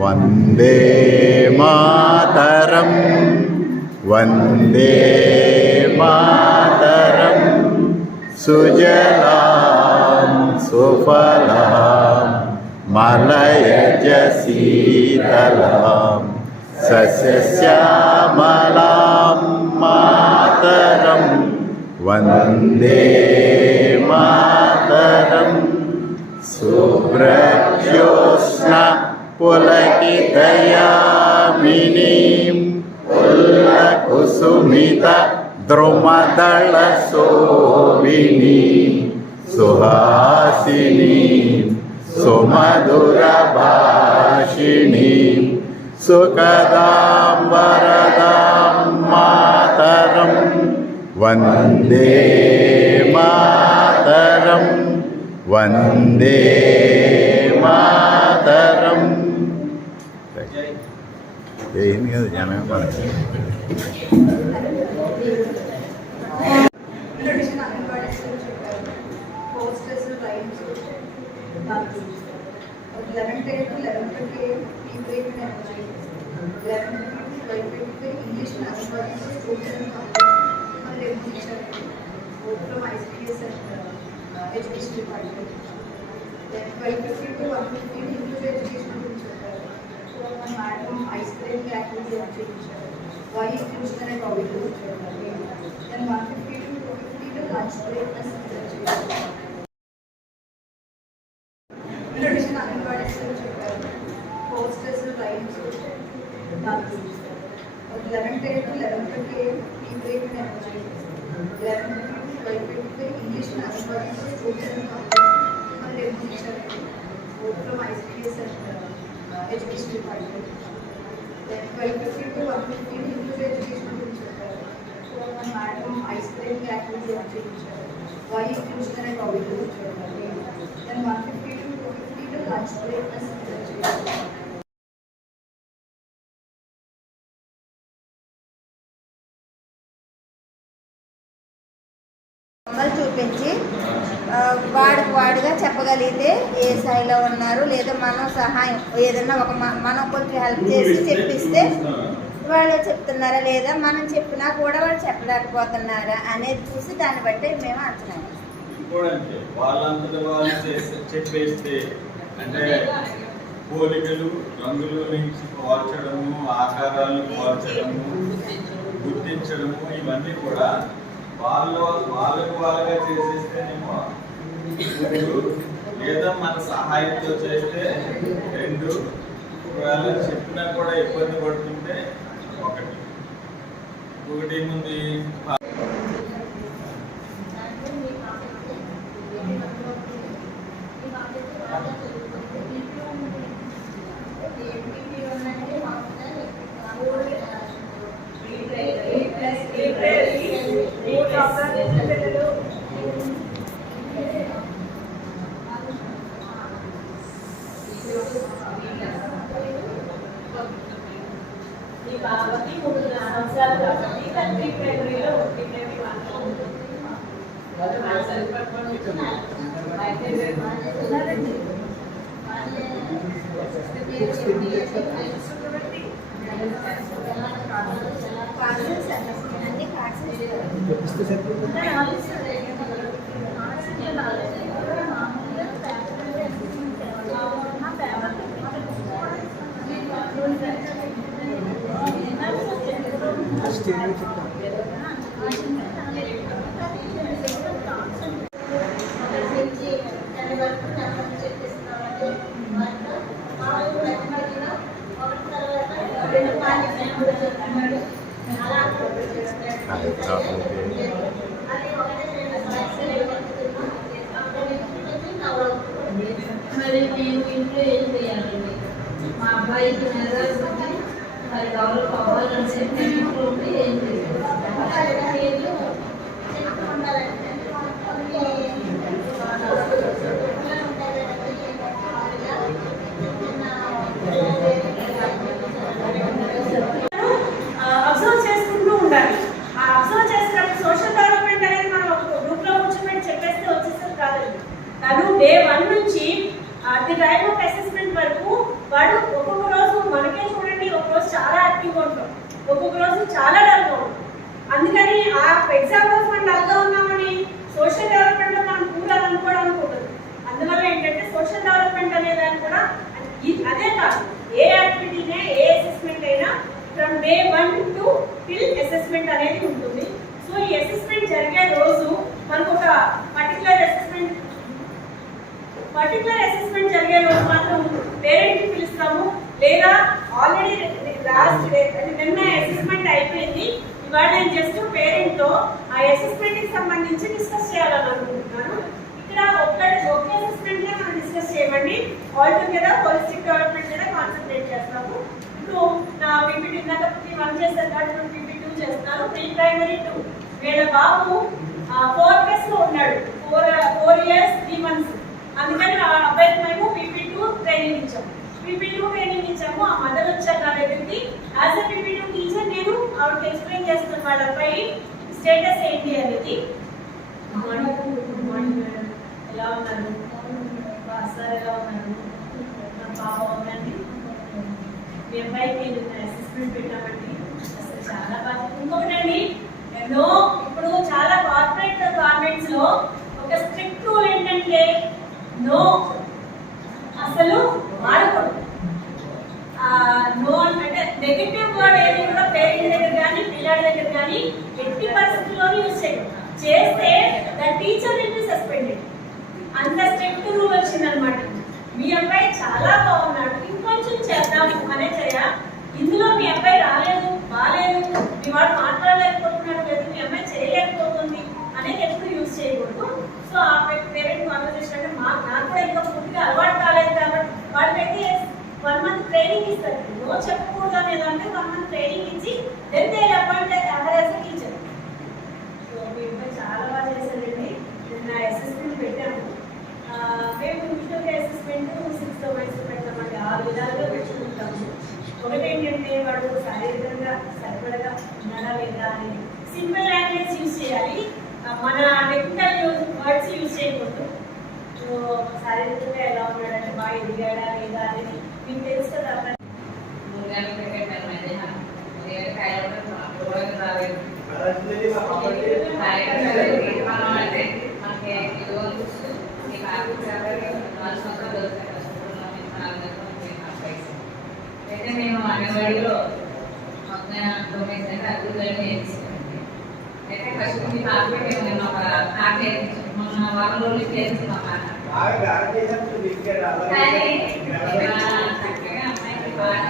వందే మాతరం వందే మాతరం సుజలాం సుఫలాం మలయజ శీతలాం సస్యశ్యామలాం మాతరం వందే మాతరం శుభ్రజ్యోత్స్న పులకితయామినీం పుల్లకుసుమిత ద్రుమదళశోభినీం సుహాసినీం సుమధురభాషిణీం సుఖదాం వరదాం మాతరం వందే మాతరం వందే మాతరం. ఏంది కదా జనం మనకి education department. Then 12:50 to 1:15 English education గురించి చెప్పారు. సో మన మేడం ఐస్ క్రీమ్ యాక్టివిటీ చేయించారు. వై ఫ్యూచర్ అనే టాపిక్ గురించి చెప్పారు. Then 1:50 to 2:50 lunch break plus introduction anganwadis గురించి చెప్పారు. పోస్టర్స్ రైమ్స్ దాని గురించి 11:10 to 11:30 ఈ బ్రేక్ నేను చేయించాను. 11:50 to 12:50 English anganwadis from ICDS and education department. Then 12:50 to 1:15 English education గురించి చెప్పారు. సో మన మేడం ఐస్ క్రీమ్ యాక్టివిటీ చేయించారు. వై ఫ్యూచర్ అనే టాపిక్ గురించి చెప్పారు. Then 1:50 to 2:50 lunch break plus చూపించి వాడుగా చెప్పగలిగితే ఏ స్థాయిలో ఉన్నారు, లేదా మనం సహాయం ఏదన్నా మనం కొంచెం హెల్ప్ చేసి చెప్పిస్తే వాళ్ళు చెప్తున్నారా, లేదా మనం చెప్పినా కూడా వాళ్ళు చెప్పలేకపోతున్నారా అనేది చూసి దాన్ని బట్టి మేము అంచనా చెప్పేస్తే అంటే పోలికలు రంగులు నుంచి పోల్చడము, ఆకారాలను పోల్చడము, గుర్తించడము ఇవన్నీ కూడా వాళ్ళగా చేసేస్తేనేమో లేదా మన సహాయంతో చేస్తే 2, ఒకవేళ చెప్పినా కూడా ఇబ్బంది పడుతుంటే 1 ఏముంది. కాబట్టి 3 సంవత్సరాలు కాబట్టి కంట్రీ ప్రైమరీలో మరి నేను ఇంట్లో ఏం చేయాలండి? మా అబ్బాయికి మరి డెవలప్ అవ్వాలంటే ఇంట్లో ఉండి ఏం చేయాలి? అబ్జర్వ్ చేసుకుంటూ ఉండాలి. ఆ అబ్జర్వ్ చేసినప్పుడు సోషల్ డెవలప్మెంట్ అనేది మనం ఒక గ్రూప్ లో కూర్చోబెట్టి చెప్పేస్తే వచ్చేసరికి కాదండి. తను డే 1 నుంచి ది టైమ్ ఆఫ్ అసెస్మెంట్ వరకు వాడు ఒక్కొక్క రోజు మనకే చూడండి, ఒక రోజు చాలా యాక్టివ్గా ఉంటాం, ఒక్కొక్క రోజు చాలా డల్గా ఉంటాం. అందుకని ఆ ఎగ్జామ్ రోజు మనం డల్గా ఉన్నామని సోషల్ డెవలప్మెంట్ లో మనం కూడాలనుకోవడానికి ఉండదు. అందువల్ల ఏంటంటే సోషల్ డెవలప్మెంట్ అనే దాన్ని కూడా అదే కాదు, ఏ యాక్టివిటీనే ఏ అసెస్మెంట్ అయినా from day 1 to till assessment అనేది ఉంటుంది. సో ఈ అసెస్మెంట్ జరిగే రోజు మనకు ఒక పర్టికులర్ అసెస్మెంట్ జరిగే రోజు మాత్రం పేరెంట్ని పిలుస్తాము, లేదా ఆల్రెడీ లాస్ట్ డే అంటే నిన్న అసెస్మెంట్ అయిపోయింది, ఇవాళ నేను జస్ట్ పేరెంట్తో ఆ అసెస్మెంట్కి సంబంధించి డిస్కస్ చేయాలని అనుకుంటున్నాను. ఇక్కడ ఒకే అసెస్మెంట్నే మనం డిస్కస్ చేయమండి, ఆల్ టుగెదర్ హోలిస్టిక్ డెవలప్మెంట్ మీద కాన్సన్ట్రేట్ చేస్తాము. ఇప్పుడు నా పీపీటీ ఇందాక P1 చేస్తారు కాబట్టి ఇప్పుడు PP2 చేస్తున్నాను. ప్రీ ప్రైమరీ 2 వీళ్ళ బాబు 4+ లో ఉన్నాడు, 4 years 3 months. అందుకని ఆ అబ్బాయికి మేము PP2 ట్రైనింగ్ ఇచ్చాము. ఆ మదర్ వచ్చారు నా దగ్గరికి. యాజ్ అ PP2 టీచర్ నేను ఆవిడకి ఎక్స్ప్లెయిన్ చేస్తున్నాను వాళ్ళ అబ్బాయి స్టేటస్ ఏంటి అనేది. ఎలా ఉన్నారు సార్, ఎలా ఉన్నారు, నా పాప ఉందండి, మీ అబ్బాయికి నేను అసెస్మెంట్ పెట్టామండి, అసలు చాలా బాగా. ఇంకొకటండి, ఎన్నో ఇప్పుడు చాలా కార్పొరేట్ గవర్నమెంట్స్ లో ఒక స్ట్రిక్ట్ రూల్ ఏంటంటే నో అసలు వాడకూడదు. నో అంటే నెగటివ్ వర్డ్ ఏది కూడా పేరెంట్ దగ్గర కానీ పిల్లాడి దగ్గర కానీ ఎట్టి పరిస్థితుల్లోనూ యూజ్ చేయకూడదు. చేస్తే the teacher will be suspended. అంత స్ట్రిక్ట్ రూల్ వచ్చిందనమాట. మీ అబ్బాయి చాలా బాగున్నాడు, ఇంకొంచెం చేద్దాము అనే చేయ. ఇందులో మీ అబ్బాయి రాలేదు, బాగాలేదు, మీ వాడు మాట్లాడలేకపోతున్నాడు, లేదు మీ అమ్మాయి చేయలేకపోతుంది అనేది ఎప్పుడు యూజ్ చేయకూడదు. సో ఆ పేరెంట్ కాన్వర్సేషన్ అంటే నాకు కూడా ఇంకా పూర్తిగా అలవాటు కాలేదు కాబట్టి వాళ్ళకైతే 1 month ట్రైనింగ్ ఇస్తారు. నో చెప్పకూడదు అనేది అంటే 1 month ట్రైనింగ్ ఇచ్చి then they appoint as a teacher. So మీ అబ్బాయి చాలా బాగా చేశారండి. నేను నా అసెస్మెంట్ పెట్టాను. మేము యూజువల్గా అసెస్మెంట్ 6th వయసు పెట్టామండి, 6 విధాలుగా పెట్టుకుంటాము. ఒకటి ఏంటంటే వాడు శారీరకంగా సరిపడగా ఉన్నాడా లేదా అని సింపుల్ లాంగ్వేజ్ యూజ్ చేయాలి, మన టెక్నికల్ వర్డ్స్ యూజ్ చేయకూడదు. సో శారీరకంగా ఎలా ఉన్నాడంటే బాగా ఎదిగాడా లేదా అనేది మీకు తెలుసు కదా. అయితే మేము అంగన్వాడీలో మొత్తం 9 గంటల అభివృద్ధి నేర్పిస్తామండి. అయితే ఫస్ట్ మీ పాపకి మేము ఒక పాట నేర్పించాం, మొన్న వారం రోజులు చేస్తున్నాం చక్కగా అమ్మాయికి పాట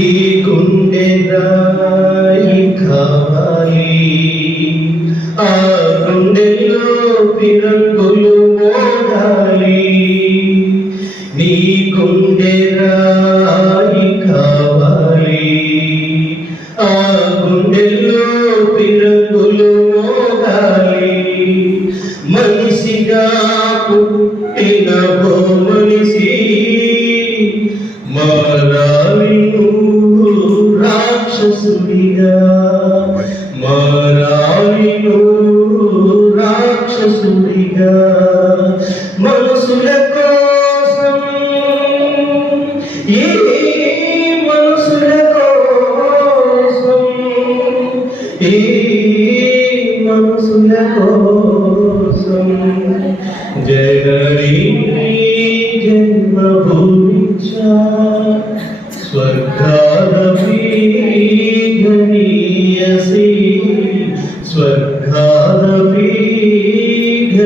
ఈ గుండె రాయి కావాలి, ఆ గుండెలో పిరంగులు మోగాలి. నీ గుండె రాయి కావాలి, ఆ గుండెలో పిరంగులు మోగాలి. మనిషిగా పుట్టిన ఓ మనిషి మారాలి నువ్వు రాక్షసుడిగా, మారాలి నువ్వు రాక్షసుడిగా. మనసుల కోసం, ఈ మనసుల కోసం, ఈ మనసుల కోసం జననీ జన్మభూమించా స్వర్గాల పీఠనీయసి, స్వర్గాల పీఠనీయసి.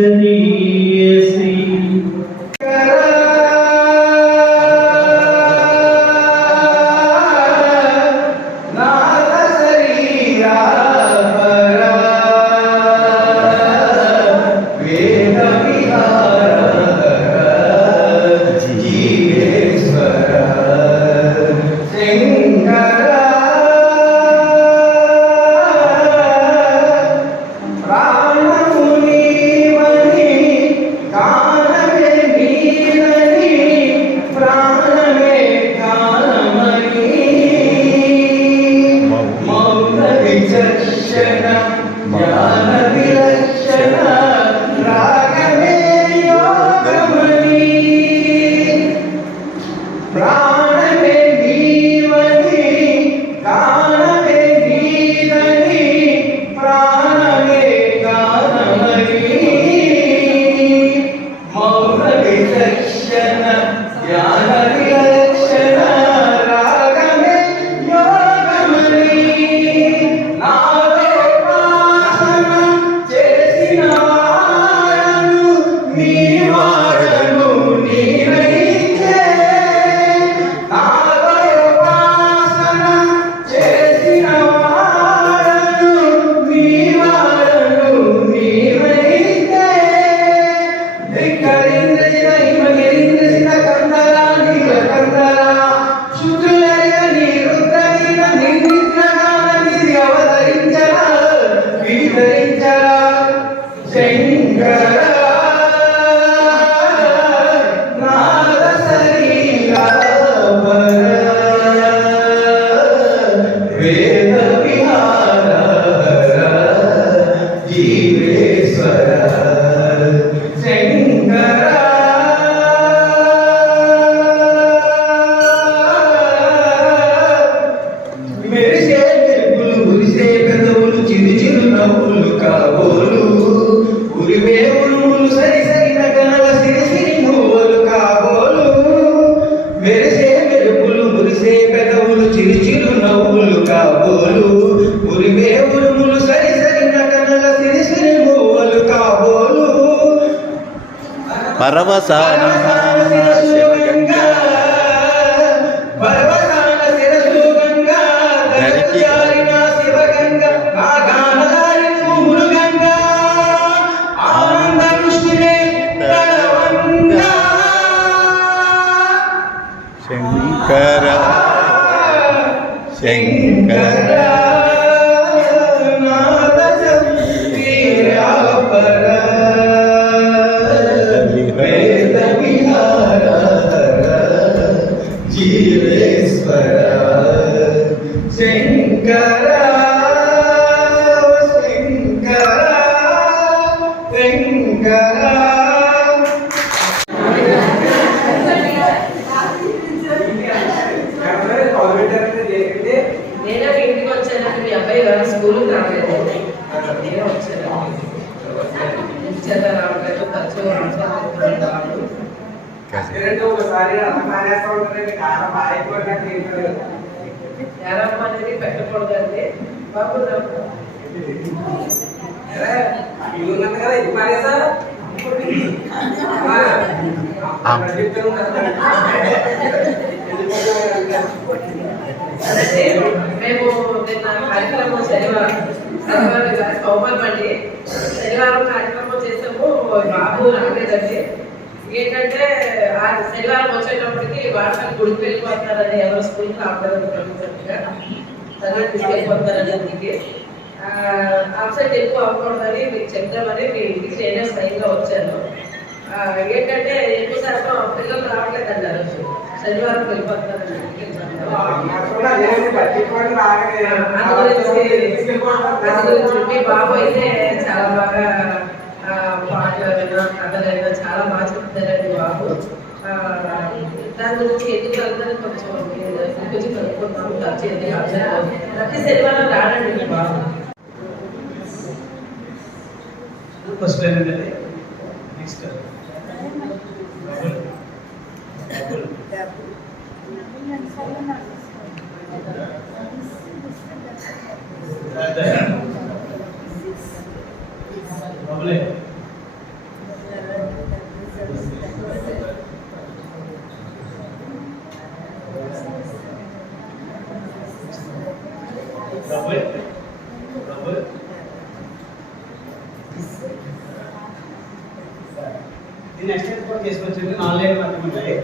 రామ ప్రాణమే నీవని గానమే నీదని ప్రాణమే గానమని మౌన విలక్షణ ధ్యాన విలక్షణ రాగమే యోగమని నాలో వాసన చేసిన వాడను నీ వాడను నీవైతే నాలో వాసన చేసిన వాడను నీ వాడను నీవైతే ధిక్కరింద్రజిత హిమగిరింద్రజిత కందరా నీల కందరా శుద్ధులయ నిరుద్రగిన నిర్నిద్రగాన నిధి అవతరించరా విధరించరా శంకర నాద శరీరావర వేద విహార జీవేశ్వర శంకర మెరిసే మెరుపులు మురిసే పెదవులు చిరు చిరు నవ్వులు కాబోలు ఉరివే ఉరుములు సరి సరిన గనల సిరి సిరి మూవలు కాబోలు మెరిసే మెరుపులు మురిసే పెదవులు చిరు చిరు నవ్వులు కాబోలు ఉరివే ఉరుములు సరి సరిన గనల సిరి సిరి మూవలు కాబోలు పరవసాన శివగంగా పరవసాన శిరసు గంగా ధరికి జారిన శివగంగా ఆ గానదారిని మురుగంగా ఆనంద కృష్ణుడే తలవంగా శంకర శంకర నాద శక్తిరాపర వేద విహార జీవేశ్వర శంకర శంకర శంకర నేనే మీ ఇంటికి వచ్చానంటే మీ అబ్బాయి గారు స్కూల్కి రాలేదు నేనే వచ్చాను రావట్లేదు తరచూ రావట్లేదు ఒకసారి అన్నమానేస్తా ఉంటుంది కారం ఆగిపోయినట్టు నేరమ్మ అనేది పెట్టకూడదండి బాబు ఇల్లు ఉన్నది కదా ఇది మానేసా అదే మేము నిన్న కార్యక్రమం శనివారం సౌపర్మండి శనివారం కార్యక్రమం చేసాము బాబు రాలేదండి ఏంటంటే ఆ శనివారం వచ్చేటప్పటికి వాళ్ళకి గుడికి వెళ్ళిపోతారని ఎవరో స్కూల్కి రావట్లేదు పంపించట్టుగా చదివి తీసుకెళ్ళిపోతారని ఇంటికి అప్సెట్ ఎక్కువ అవ్వకూడదని మీకు చెప్తామని మీ ఇంటికి నేనే స్వయంగా వచ్చాను ఏంటంటే ఎక్కువ శాతం పిల్లలు రావట్లేదు అన్నారు శనివారం వెళ్ళిపోతారని మీ బాబు అయితే చాలా బాగా పాటలు అయినా కథలు అయినా చాలా బాగా చెప్తారండి బాబు దాని గురించి ఎందుకు వెళ్తారని కొంచెం కనుక్కుంటాము ఖర్చు ఎందుకు ప్రతి శనివారం రాడండి మీ బాబు ఫస్ట్ ఏంటంటే నెక్స్ట్ నెక్స్ట్ కూడా తీసుకొచ్చింది 4 లైన్లు మాత్రమే ఉంటాయి.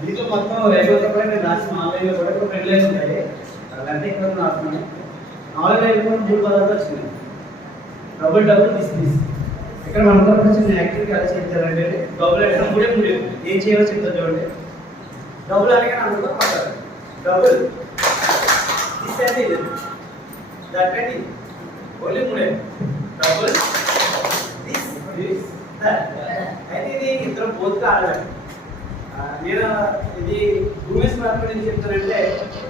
దీంట్లో మొత్తం రేడియోతో కూడా నేను రాసిన 4 లైన్లు కూడా 2 లైన్లు ఉంటాయి. అలాంటి ఇక్కడ రాస్తున్నాను 4 లైన్లు కూడా 3 పదాలు వచ్చింది. డబుల్ డబుల్ దిస్ ఇక్కడ మన తరఫు వచ్చిన యాక్టివిటీ ఎలా చేయించాలంటే డబుల్ అంటే మూడే ఏం చేయాలో చెప్తా చూడండి. డబుల్ అనగా అందులో పడాలి. డబుల్ దిస్ అంటే ఇది దట్ అంటే ఇది ఓన్లీ మూడే డబుల్ దిస్ దట్ అయితే ఇది ఇద్దరు బోత్గా ఆడాలి. నేను ఇది ఉమేష్ ప్రాథమిక ఏం చెప్తానంటే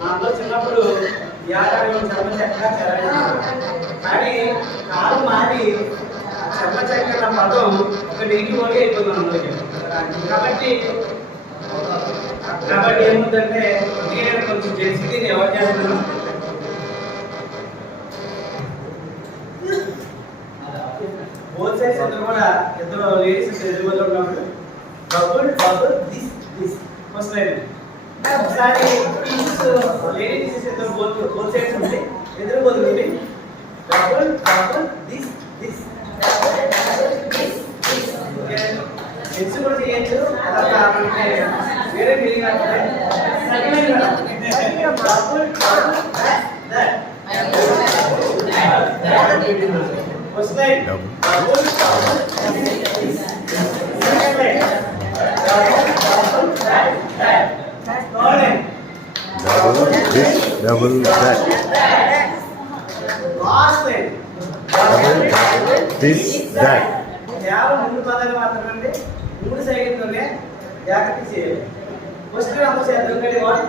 అందరూ చిన్నప్పుడు యాదవ చర్మ చక్కగా చదివారు. కానీ కాలం మారి చర్మ చక్కర పదం ఒక నెగిటివ్ వర్డ్ అయిపోతుంది అందరికీ. కాబట్టి ఏముందంటే నేను కొంచెం తెలిసి దీన్ని ఎవరు చేస్తున్నాను బోత్ సైడ్స్ అందరూ కూడా ఇద్దరు లేడీస్ ఎదురుగా ఉన్నప్పుడు బబుల్ దిస్ ఫస్ట్ లైన్ ఒకసారి లేడీస్ ఇద్దరు బోత్ సైడ్స్ ఉంటే ఎదురు బదులుండి బబుల్ దిస్ ఎన్స్ కూడా చేయొచ్చు. అలా మనకి వేరే ఫీలింగ్ అవుతుంది. Second line bubble that first line bubble second line bubble that third line double this, double that, last line double this, that. కేవలం 3 పదాలు మాత్రమే 3 సెకండ్లోనే జాగ్రత్త చేయాలి. ఫస్ట్ అంతా చేద్దాం. Ready 1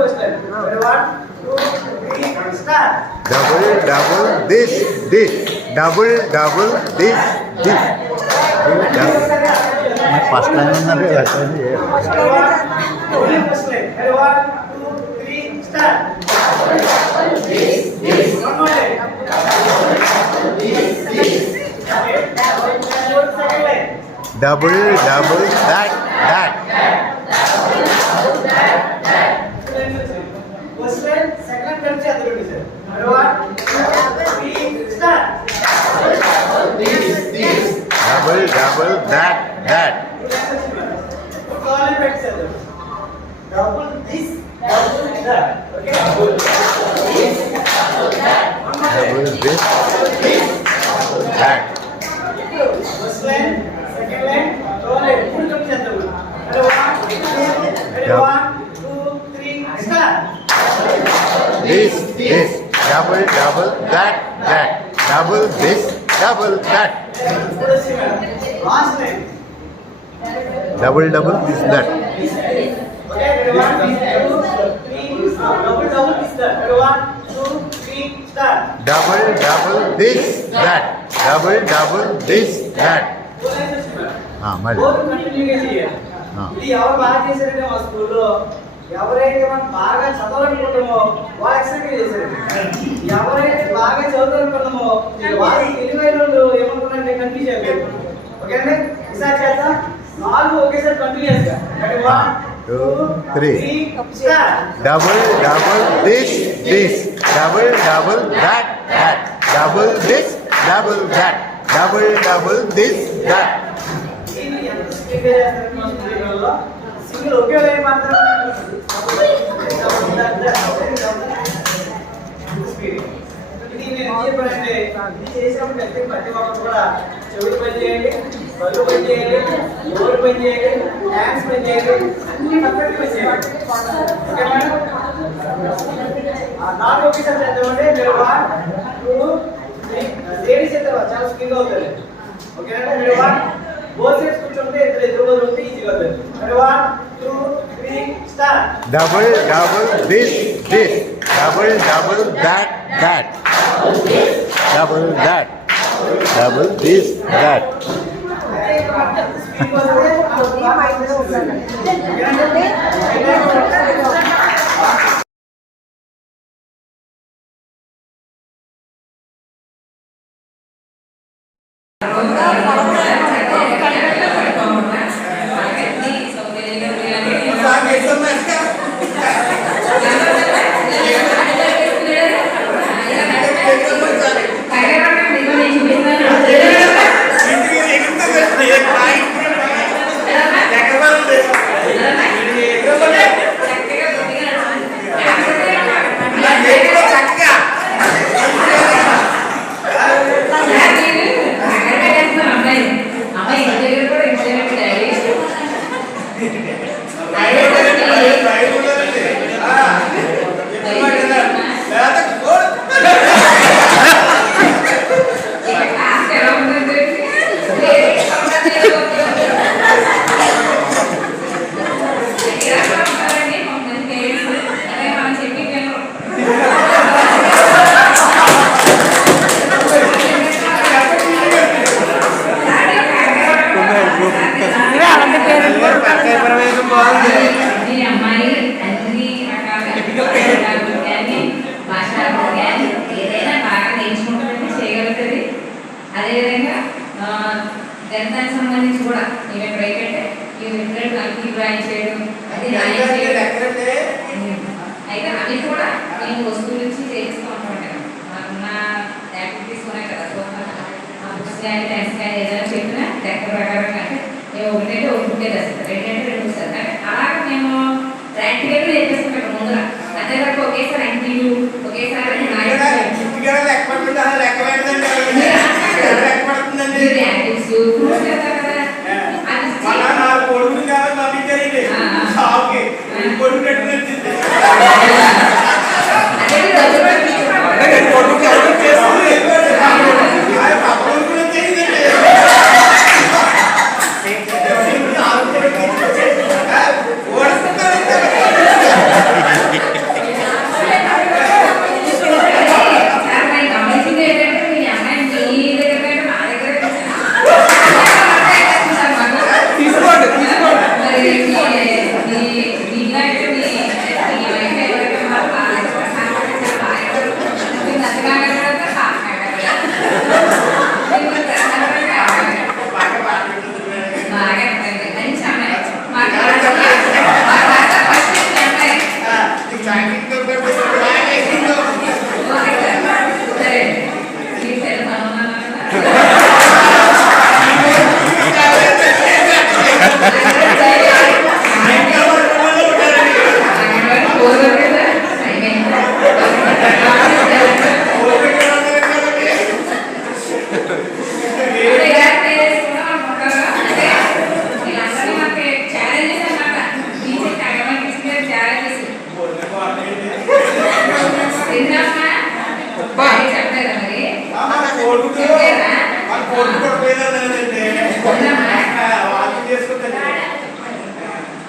first line ready 1 2 3 start. Double this, double this. First line ఉన్నది first line ready 1 2 3 start. double that. First line second time చేద్దాం sir. Ready 1 2 3 start. double that. Call back చేద్దాం. Double this double that. Okay double this, that. First line second line third line 3 time చేద్దాం. Ready 1 2 3 start. this, double that, double this, double that, last line double this, that, okay ready 1 2 3 double this that. Ready 1 2 3 start. double this, that, double this, that. మళ్ళీ board కంటిన్యూగా చేయాలి. ఇది ఎవరు బాగా చేశారంటే మా స్కూల్లో ఎవరైతే మనం బాగా చదవాలనుకుంటామో వాళ్ళు ఎక్సెప్ట్ చేశారు. ఎవరైతే బాగా చదవాలనుకున్నామో వాళ్ళు తెలివైన వాళ్ళు ఏమనుకున్నారంటే కన్ఫ్యూజ్ అయిపోయారు. ఓకే అండి ఈసారి చేద్దాం. 4 ఒకేసారి కంటిన్యూస్ గా. 1 2 3 start. double this, double that, double this, double that, double this, that. ఇది ఎంత స్పీడ్గా చేస్తారు మా స్కూల్లో. సింగిల్ ఒకే లైన్ మాత్రమే స్పీడ్. ఇది నేను ఏం చెప్పానంటే ఇది చేసినప్పుడు ప్రతి ఒక్కరు కూడా చెవులు పని చేయండి, కళ్ళు పని చేయండి, నోరు పని చేయండి, హ్యాండ్స్ పని చేయండి, అన్ని పర్ఫెక్ట్ పని చేయండి. Okay madam? నాట్ ఒకేసారి చేద్దామంటే మీరు 1 2 3 లేడీస్ అయితే చాలా స్పీడ్గా అవుతుంది. ఓకేనా? మీరు 1 బోత్ సైడ్స్ కూర్చుంటే ఎదురుగా ఉంటే ఈజీగా అవుతుంది. 1 2 3 start. double this, double that, double that, double this, that. ఎక్కడ కానీ థ్యాంక్స్ కానీ ఏదైనా చెప్పినా లెక్క ప్రకారం అంటే మేము ఒకటంటే ఒకటే తెస్తాం, రెండంటే రెండు వస్తారు. కానీ అలాగే మేము ప్రాక్టికల్గా నేర్పిస్తున్నాం ముందుగా. అంతేకాక ఒకేసారి ఇంటర్వ్యూ ఒకేసారి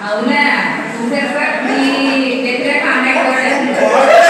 అవునా చూసారు సార్ మీ దగ్గర కాంటాక్ట్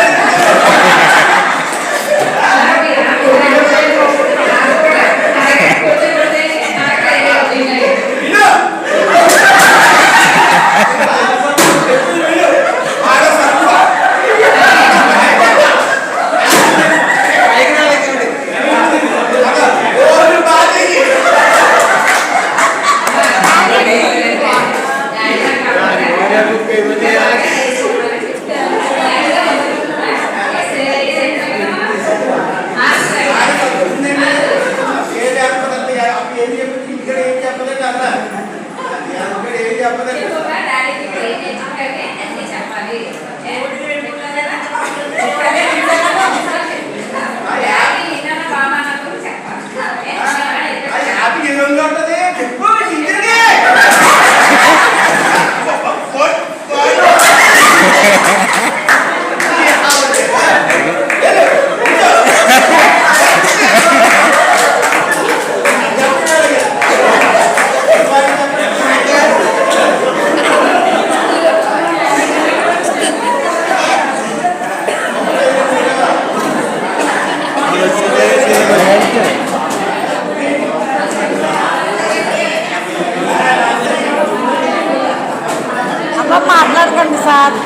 మాట్లాడకండి సార్.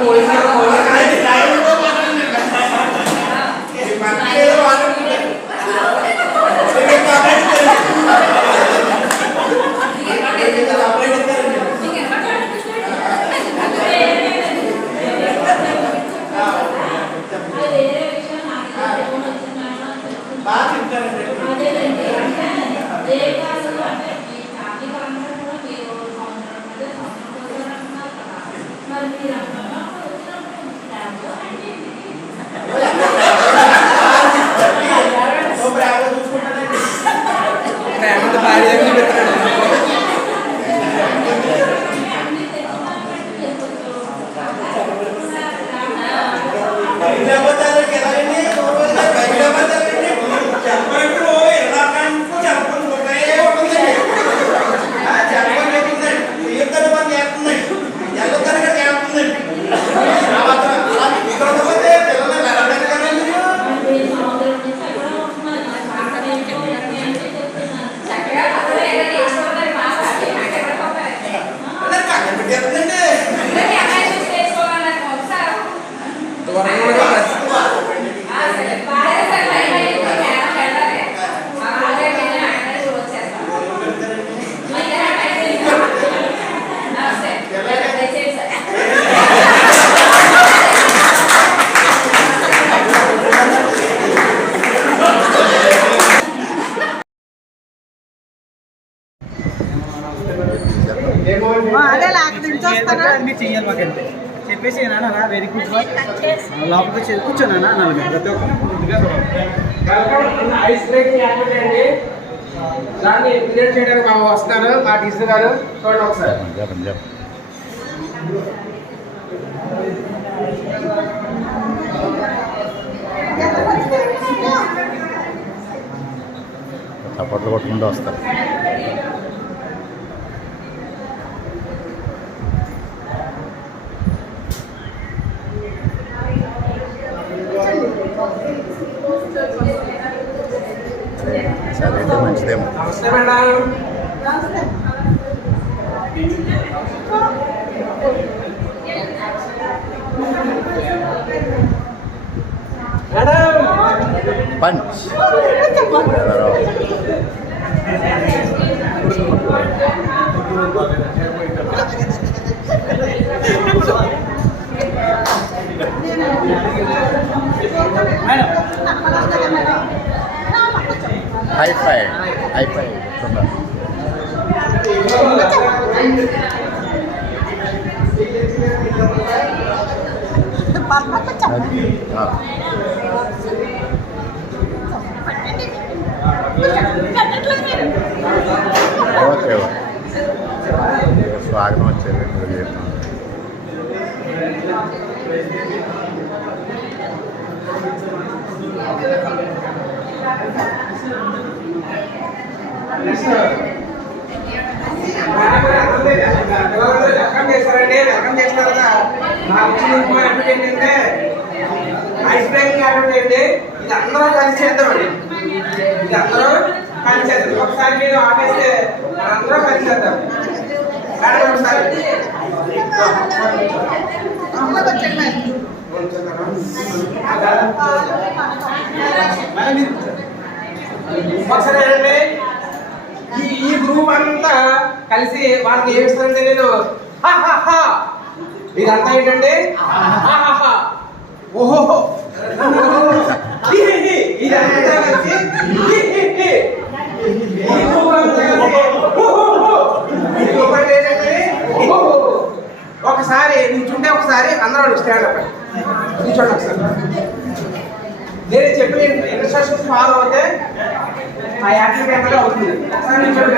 పోలీసు చెప్పి చెయ్యాలి మాకు అంతే చెప్పేసి నాన్న వెరీ గుడ్ లోపలికి వచ్చి కూర్చోనా అన్నాను మేము ప్రతి ఒక్కరిని ముందుగా ఐస్ బ్రేకింగ్ యాక్టివిటీ అండి. దాన్ని క్రియేట్ చేయడానికి మా వస్తున్నారు మా టీచర్ గారు. చూడండి ఒకసారి. చప్పట్లు కొట్టుకుంటూ వస్తారు. సరే అయితే మంచిదేమో. నమస్తే మేడం. మేడం పంచ్ హై ఫై ఓకే స్వాగతం వచ్చేది. వెల్కమ్ చేస్తారండి. వెల్కమ్ చేసిన తర్వాత నాకు ఇచ్చిన ఇంకో యాక్టివిటీ ఏంటంటే ఐస్ బ్రేకింగ్ యాక్టివిటీ అండి. ఇది అందరూ కలిసి చేద్దామండి. ఇది అందరూ కలిసి చేద్దాం. ఒకసారి మీరు ఆపేస్తే అందరూ కలిసి చేద్దాం. ఒకసారి ఒకసారి ఏంటంటే ఈ గ్రూప్ అంతా కలిసి వాళ్ళకి ఏమిస్తారంటే నేను ఇదంతా ఏంటంటే ఓహో ఇదంతా కలిసి ఒకసారి నిల్చుంటే ఒకసారి అందరూ స్టాండ్ అప్ నిల్చోండి. ఒకసారి నేను చెప్పిన ఇన్స్ట్రక్షన్స్ ఫాలో అవుతే ఆ యాక్టివిటీ అనేది అవుతుంది. ఒకసారి నిల్చోండి.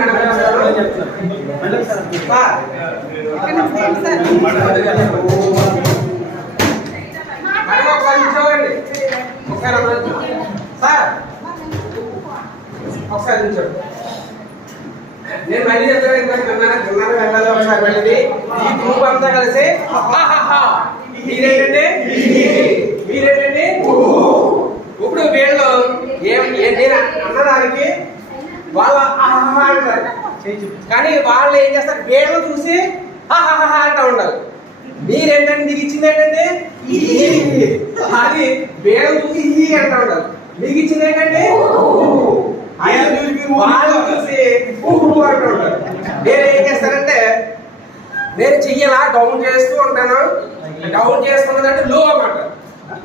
ఒకసారి నిల్చోండి. ఒకసారి సార్ ఒకసారి నిల్చోండి. నేను మళ్ళీ చెప్తాను. వెళ్ళాలి ఒకసారి వెళ్ళి ఈ గ్రూప్ అంతా కలిసి మీరేంటంటే ఇప్పుడు వీళ్ళు నేను అన్నదానికి వాళ్ళ అంటారు. కానీ వాళ్ళు ఏం చేస్తారు, వీళ్ళు చూసి అంటూ ఉండాలి. మీరేంటంటే మీకు ఇచ్చింది ఏంటంటే అది వీళ్ళు చూసి అంటూ ఉండాలి. మీకు ఇచ్చింది ఏంటంటే వాళ్ళు చూసి అంటూ ఉంటారు. నేను ఏం చేస్తానంటే నేను చెయ్యాలా డౌన్ చేస్తూ ఉంటాను. డౌన్ చేస్తున్నదంటే లో అన్నమాట.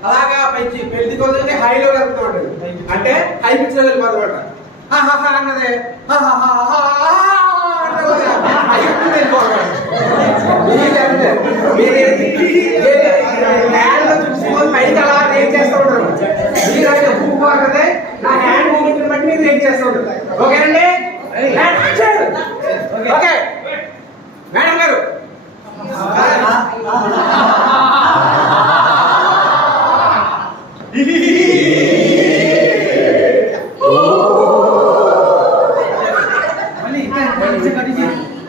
అలాగా పెంచి పెళ్లి కొద్దిగా హైలో వెళ్తూ ఉంటుంది. అంటే హై పిచ్ లో వెళ్ళిపోతామాట. అన్నది చూసుకొని పైకి అలా రేట్ చేస్తూ ఉంటారు. మీరైతే భూపు అన్నదే నా హ్యాండ్ మూమెంట్ బట్టి మీరు రేట్ చేస్తూ ఉంటారు. ఓకేనండి? ఓకే మేడం గారు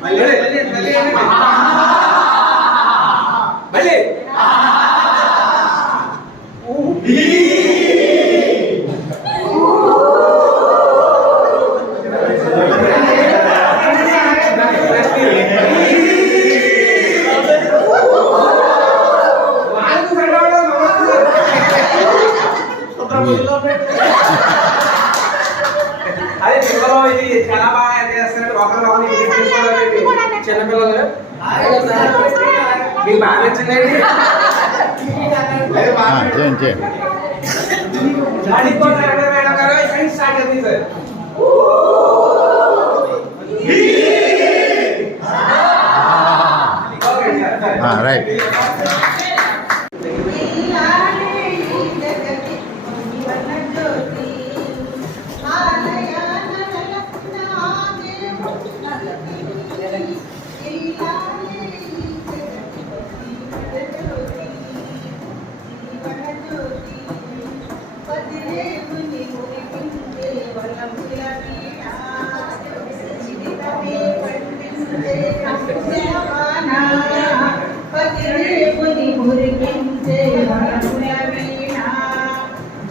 మళ్ళీ అదే పిల్లలు ఇది చాలా బాగా చేస్తారు. ఒకరు చిన్నపిల్లలు మీకు బాగా నచ్చిందండి. మేడం గారు స్టార్ట్ చేసింది సార్. రైట్.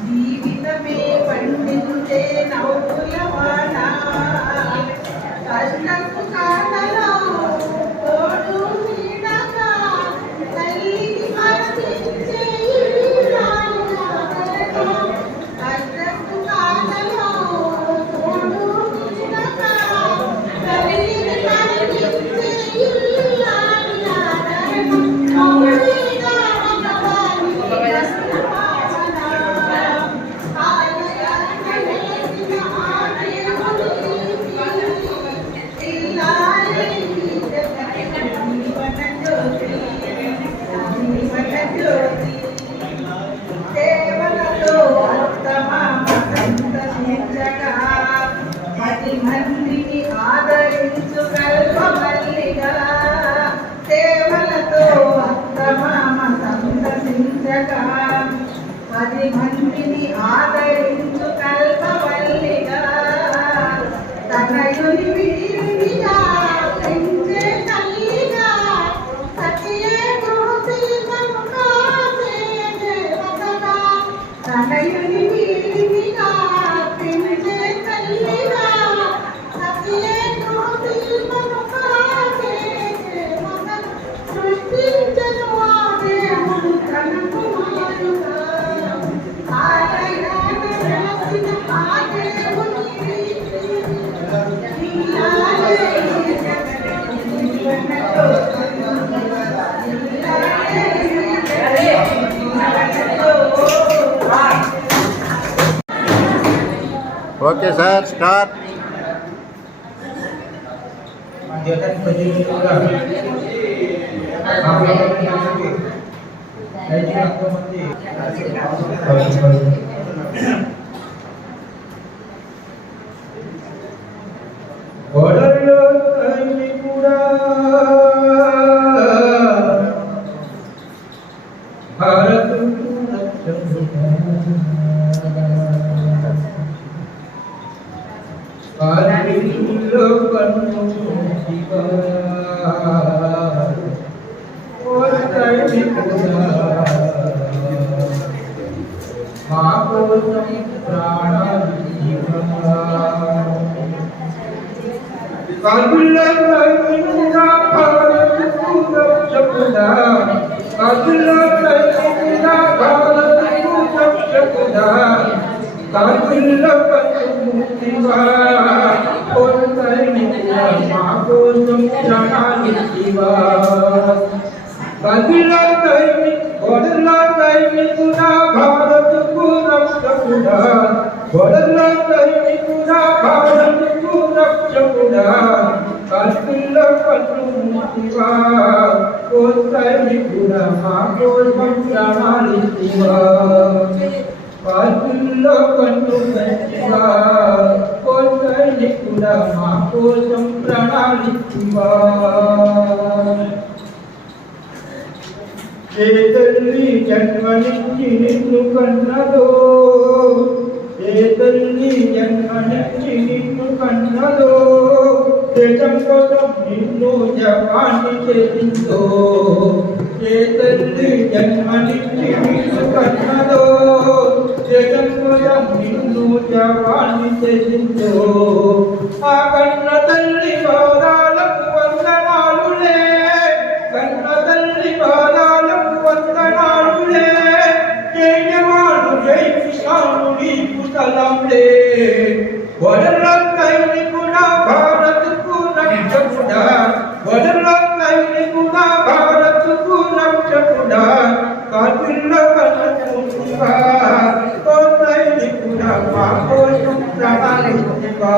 జీవితమే పండించే నౌకులవాన కష్టపు కాలలో తోడు నీడగా తల్లికి మరణించే కష్టపు కాలలో తోడు నీడగా తల్లికి మరణించే మందిని ఆదరించు కల్పమల్లిగా సేవలతో అత్తమామ సందర్శించగా 10 మందిని ఆదరించు కల్పవల్లిగా తనయుని వీరిగా పెంచే తల్లిగా సతియే మూర్తి మమకాచే దేవతగా తనయుని వీరిగా పెంచే తల్లిగా సతియే మూర్తి మమకాచే దేవతగా సృష్టించను ఆ దేవుడు తన కుమారుగా ఓకే సార్, స్టార్ట్. గోడల్లో తల్లి కూడా భారతుడు కాలిలో కన్ను శివా తల్లి కూడా మా కోసం ప్రాణాలు కాదుల కైమురా భారతకు రక్షకుడా కాదుల కైమురా భారతకు రక్షకుడా కాదుల కైమురా కోరుతైమురా మా కోసం ప్రాణాలివా కాదుల కైమి గొడల కైమురా భారతకు రక్షకుడా గొడల కైమురా భారతకు రక్షకుడా కల్పిల్ల పట్టుముటివా కోసైనికుడా మా కోసం ప్రాణాలివా కల్పిల్ల పట్టుముటివా కోసైనికుడా మా కోసం ప్రాణాలివా ఏ తల్లి జన్మనిచ్చి నిన్ను కన్నదో ఏ తల్లి జన్మనిచ్చి నిన్ను కన్నదో దేశం కోసం నిన్ను జవాన్ని చేసిందో ఏ తల్లి జన్మనిచ్చి నిన్ను కన్నదో దేశం కోసం నిన్ను జవాన్ని చేసిందో ఆ కన్న తల్లి పాదాలకు వందనాలులే కన్న తల్లి పాదాలకు వందనాలులే జై జవాను జై కిసాను నీకు సలాంలే వడల సైనికుడా భారత్కు రక్షకుడా వడల సైనికుడా భారత్కు రక్షకుడా కాదుల కన్నుగా ఓ సైనికుడా మా కోసం ప్రాణాలివా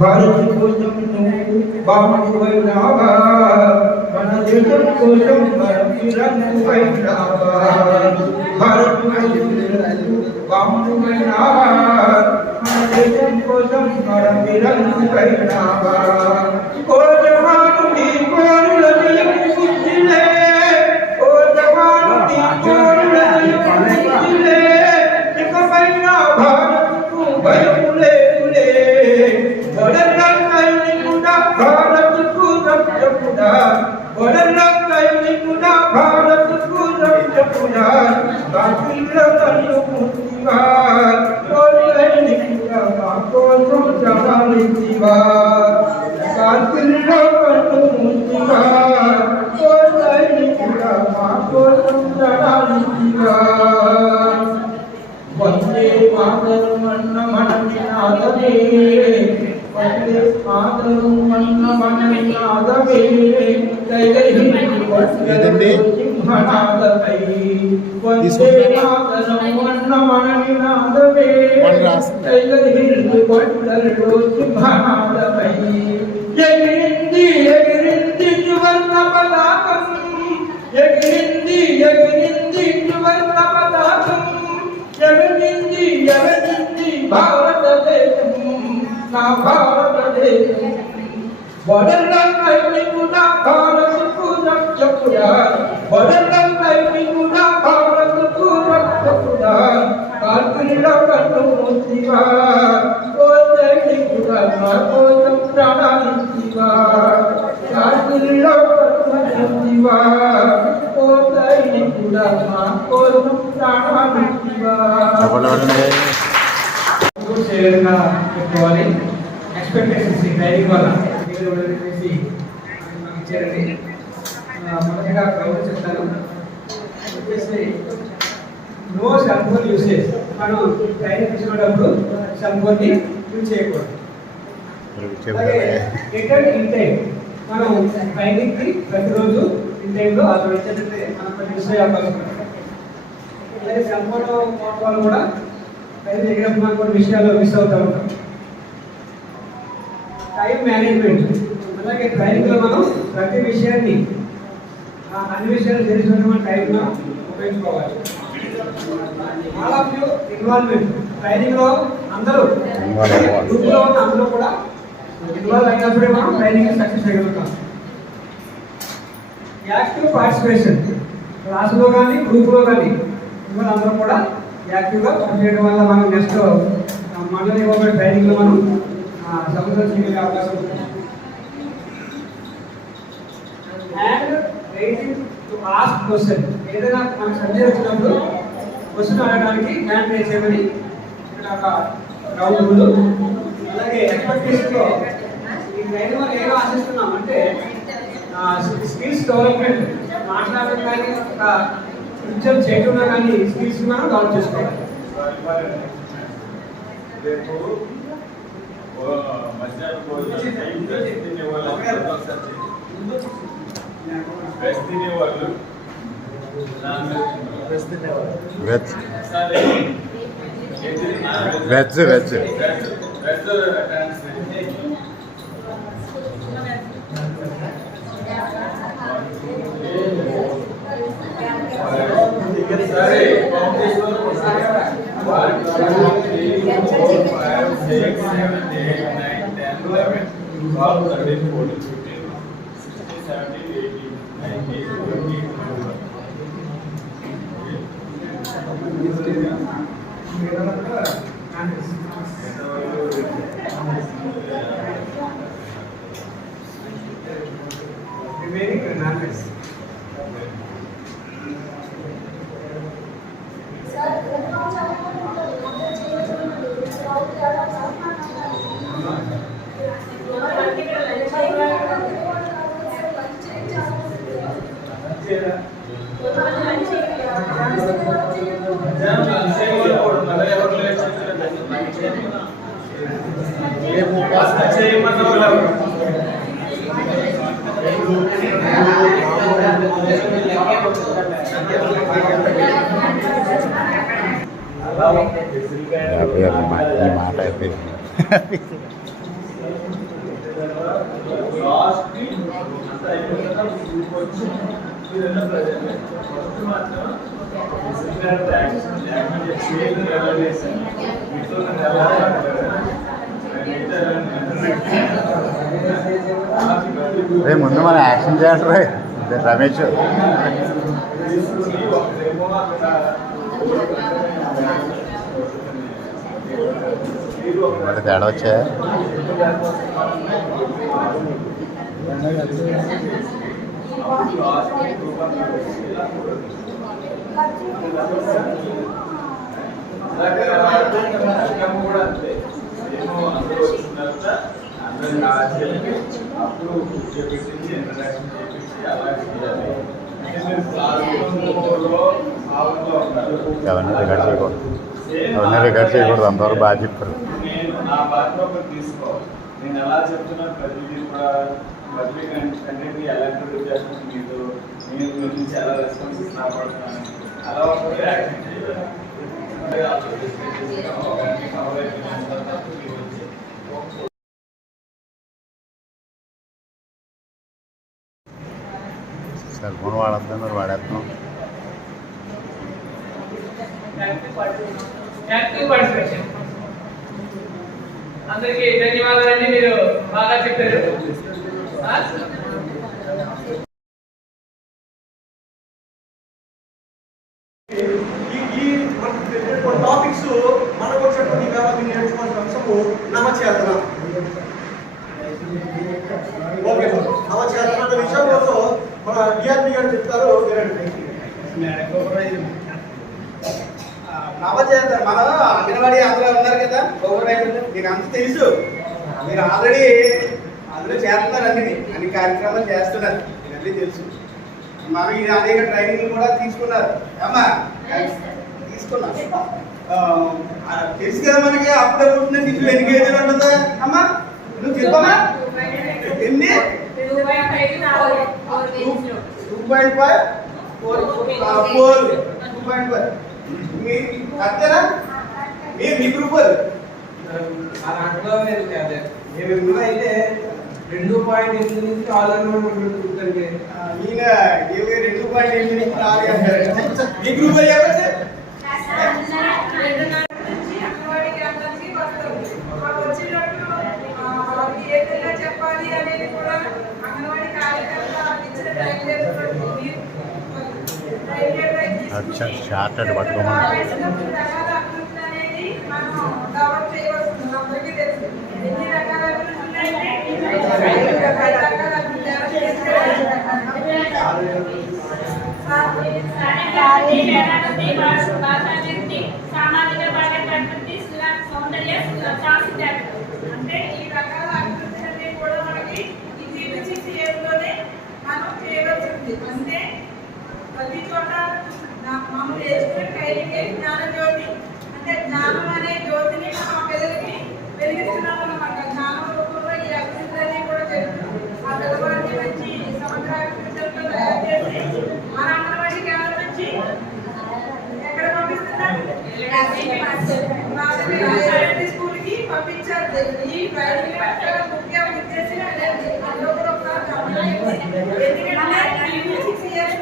భారతి కోసం నువ్వు బామనువైనావా మన దేశం కోసం మరణిరంగువైనావా భారతి కోసం నువ్వు బామనువైనావా మన దేశం కోసం మరణిరంగువైనావా ఓ జవాను నీ కోరుల నీకు బుద్ధిలే ఓ జవాను నీ కోరుల నీకు బుద్ధిలే ఇకపైన భారత్కు భయములే భారత్కు రక్షకుడా భారత్కు రక్షకుడా కాశ్మీర కన్ను ముక్తివా మా కోసం జవాలివా కాశ్మీర కన్ను ముక్తివా మా కోసం జవాలివా వందే మాతరం అన్న మన నినాదమే వందే మాతరం అన్న మన నినాదమే సింహనాదమై వందే మాతరం అన్న మన నినాదమే కొట్టలో సింహనాదమై ఎగిరింది ఎగిరింది త్రివర్ణ పతాకం ఎగిరింది ఎగిరింది త్రివర్ణ పతాకం జగనింది జగనింది భారతదేశం నా భారతదేశం వడలంకై కూడా భారతకు రక్షకుడా వడలంకై కూడా భారతకు రక్షకుడా కార్గిల కన్ను మూసివా ఓ సైనికుడా నా కోసం ప్రాణాలిచ్చివా కార్గిల కన్ను మూసివా ఓ సైనికుడా నా కోసం ప్రాణాలిచ్చివా పెట్టుకోవాలి ఎక్స్పెక్టేషన్స్ ట్రైనింగ్ వల్ల ఇచ్చారండి మొదటిగా గౌరవ చెప్తాను వచ్చేసి నో సెల్ ఫోన్ యూసేజ్ మనం ట్రైనింగ్ తీసుకునేటప్పుడు సెల్ ఫోన్ని యూజ్ చేయకూడదు అలాగే రిటర్న్ ఇన్ టైం మనం ట్రైనింగ్కి ప్రతిరోజు ఇన్ టైంలో అలా వచ్చేటట్టు మనం కొన్ని మిస్ అయ్యే అవకాశం ఉంటుంది అలాగే సెల్ ఫోన్ వాళ్ళు కూడా ట్రైనింగ్ దగ్గర మనం కొన్ని విషయాలు మిస్ అవుతూ ఉంటాం టైం మేనేజ్మెంట్ అలాగే ట్రైనింగ్లో మనం ప్రతి విషయాన్ని అన్ని విషయాలు తెలుసుకున్న టైంలో ఉపయోగించుకోవాలి ఆల్ ఆఫ్ యూ ఇన్వాల్వ్మెంట్ ట్రైనింగ్లో అందరూ గ్రూప్లో ఉన్న అందరూ కూడా ఇన్వాల్వ్ అయినప్పుడే మనం ట్రైనింగ్ సక్సెస్ అయ్యగలుగుతాం యాక్టివ్ పార్టిసిపేషన్ క్లాస్లో కానీ గ్రూప్లో కానీ ఇన్వాల్వ్ అందరూ కూడా యాక్టివ్గా పనిచేయడం వల్ల మనం నెక్స్ట్ మండలి ఇవ్వబడే ట్రైనింగ్లో మనం సముద్రం చేయగలిగే అవకాశం ఉంటుంది and waiting to ask question ఏదైనా మనకు సందేహం వచ్చినప్పుడు క్వశ్చన్ అడగడానికి హ్యాండ్ రేజ్ చేయమని ఇక్కడ ఒక గ్రౌండ్ రూల్ అలాగే ఎక్స్పెక్టేషన్లో ఈ ట్రైన్ వల్ల ఏమో ఆశిస్తున్నాం అంటే స్కిల్స్ డెవలప్మెంట్ మాట్లాడడం కానీ ఒక నృత్యం చేయకుండా కానీ స్కిల్స్ మనం డెవలప్ చేసుకోవాలి రేపు మధ్యాహ్నం భోజనం టైం తినే వాళ్ళు వెజ్ తినేవాళ్ళు వెజ్ వెజ్ వెజ్ సరే 1 2 3 4 5 6 7 8 9 10 11 12 13 14 15 16 17 18 19 remaining numbers. ఈ మాట అయిపోయింది లాస్ట్ కి అంత అయిపోయిన తర్వాత గ్రూప్ వచ్చి మీరేనా ప్రజెంట్ ఫస్ట్ మాత్రం డిసిప్లినరీ యాక్షన్ లేకపోతే చేయడం ఎలా చేశాను మీతో ఎలా రే ముందు మన యాక్షన్ చేయాలి రే రమేష్. మరి తేడా వచ్చా కూడా అంతే ఏమో అందరూ వచ్చిన తర్వాత అందరూ అప్పుడు కూర్చోబెట్టించి ఇంట్రడక్షన్ చేయించి అలా చేయాలి. అవన్నీ రికార్డ్ చేయకూడదు, అవన్నీ రికార్డ్ చేయకూడదు, అంతవరకు బాగా చెప్పారు. నేను నా పాత్ర ఒకటి తీసుకోవాలి. నేను ఎలా చెప్తున్నాను ప్రతిదీ కూడా పబ్లిక్ కంటెంట్ ఎలా ఇంట్రొడ్యూస్ చేస్తున్నాను మీతో నేను మీ నుంచి ఎలా రెస్పాన్సెస్ నాపడుతున్నాను అలా ఒకటి యాక్షన్ చేయాలి. సెల్ ఫోన్ వాడద్దు వాడేస్తున్నాం. యాక్టివ్ పార్టిసిపేషన్ అందరికీ ధన్యవాదాలండి. మీరు బాగా చెప్పారు. టాపిక్స్ మనకు వచ్చినటువంటి వ్యవధి నేర్చుకోవాల్సిన అంశము నవచేతన. ఓకే, నవచేతన అనే విషయం కోసం మన డిఆర్పి గారు చెప్తారు. నవచేతన మన అంగన్వాడీ అందరూ ఉన్నారు కదా, మీకు అంత తెలుసు. మీరు ఆల్రెడీ అందరూ చేస్తున్నారు, అన్ని కార్యక్రమాలు చేస్తున్నారు, ఇవన్నీ తెలుసు. మనం ఇది అనేక ట్రైనింగ్ కూడా తీసుకున్నారు అమ్మా, తీసుకున్నాం. తెలుసు కదా మనకి అప్పుడే పుట్టిన శిశువు ఎన్ని కేజీలు ఉంటుందా అమ్మా? నువ్వు చెప్పమ్మా. ఎన్ని? 2.5 2.5 మీ అంతేనా? మీ గ్రూప్ ఇందులో అయితే 2.8 నుంచి 4 ఉంటుంది. ఈయన 2.8 నుంచి 4 అంటారు. మీ గ్రూప్ చెప్పండి. చెప్పాలి అనేది కూడా అంగన్వాడీ షార్ట్ పట్టుకోమని అనేది మనం డెవలప్ చేయవలసింది. అందరికీ తెలుసు ఎన్ని రకాల సామాజిక సౌందర్య అంటే ఈ రకాల అభివృద్ధి కూడా మనకి ఈ జీవిత ఏరులోనే మనం చేయవలసింది. అంటే ప్రతి చోట మనం నేర్చుకునే ట్రైనింగ్ జ్ఞాన జ్యోతి, అంటే జ్ఞానం అనే జ్యోతిని మనం పిల్లలకి వెలిగిస్తున్నాం అన్నమాట. జ్ఞానం రూపంలో ఈ అభివృద్ధి కూడా జరుగుతుంది. ఆ పిల్లవాడిని మంచి సమగ్ర అభివృద్ధితో తయారు చేసి మన అంగన్వాడీ కేంద్రం నుంచి ఎక్కడ పంపిస్తున్నాం? స్కూల్ కి పంపించారు. ఈ ట్రైనింగ్ ముఖ్య ఉద్దేశం అనేది అందులో కూడా ఒకసారి ఎందుకంటే 6 years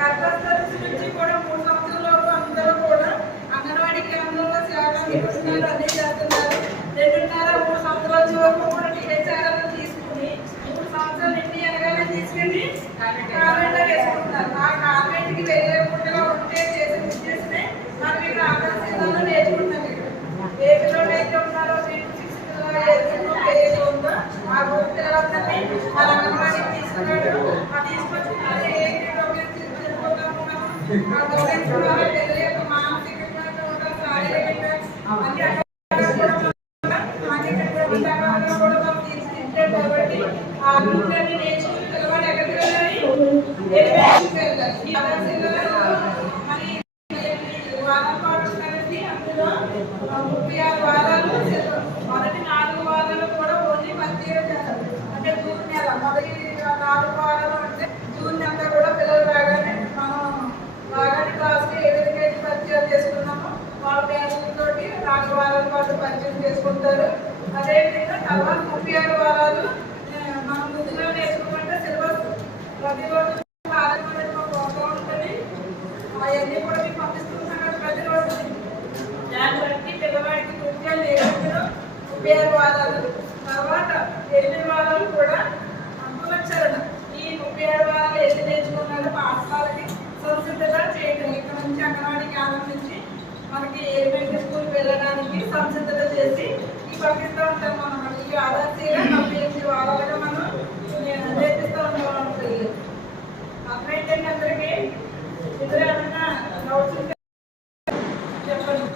గర్భస్థ నుంచి కూడా 3 సంవత్సరాల అందరూ కూడా అంగన్వాడీ కేంద్రంలో సేవలు అన్ని చేస్తున్నారు. 2.5-3 సంవత్సరాల వరకు కూడా టీహెచ్ఆర్ తీసుకుని 3 సంవత్సరాలు ఎన్ని అనగానే తీసుకెళ్ళి కాన్వెంట్ లో వేసుకుంటున్నారు. ఆ కాన్వెంట్ కి వెళ్ళకుండా ఉంటే చేసే ఉద్దేశమే మనం ఇక్కడ ఆదర్శంలో నేర్చుకుంటాం. ఏ పిల్లలు అయితే ఉన్నారో 3-6 ఉందో ఆ గ్రూప్ పిల్లలందరినీ మన అంగన్వాడీకి తీసుకున్నాడు. ఆ తీసుకొచ్చి మానసికంగా శారీరకంగా కాబట్టి ఆ గ్రూప్లన్నీ నేర్చుకుని పిల్లవాడు ఎక్కడికి వెళ్ళాలి? మరి వారం పాటు కలిసి అందులో 36 వారాలు మొదటి 4 వారాలు కూడా ఓన్లీ పనితీరు చేస్తారు. అంటే జూన్ నెల మొదటి 4 వారాలు అంటే జూన్ నెల కూడా పిల్లలు రాగానే మనం రాగానే క్లాస్కి ఏ విధంగా అయితే పరిచయం చేసుకున్నామో వాళ్ళ పేరెంట్స్ 4 వారాల పాటు పరిచయం చేసుకుంటారు. అదేవిధంగా తర్వాత 36 వారాలు మనం ముందుగా నేర్చుకోమంటే సిలబస్ ప్రతిరోజు ఉంటుంది. అవన్నీ కూడా మీకు పంపిస్తున్నాం కదా ప్రతిరోజు. దాన్ని బట్టి పిల్లవాడికి నృత్యాలు నేర్పించడం 36 వారాలు, తర్వాత 8 వారాలు కూడా పునశ్చరణ. ఈ 36 వారాలు ఏది నేర్చుకున్నారో పాఠశాలకి సంసిద్ధత చేయడం. ఇక్కడ నుంచి అంగన్వాడీ కేంద్రం నుంచి మనకి ఎలిమెంటరీ స్కూల్ వెళ్ళడానికి సంసిద్ధత చేసి ఈ పంపిస్తూ ఉంటాం మనం. ఈ ఆదర్శంగా 48 వారాలుగా మనం నేర్పిస్తూ ఉంటాం పిల్లలు. అర్థమైందండి అందరికీ? ఇందులో ఏమన్నా డౌట్స్ ఉంటే చెప్పండి.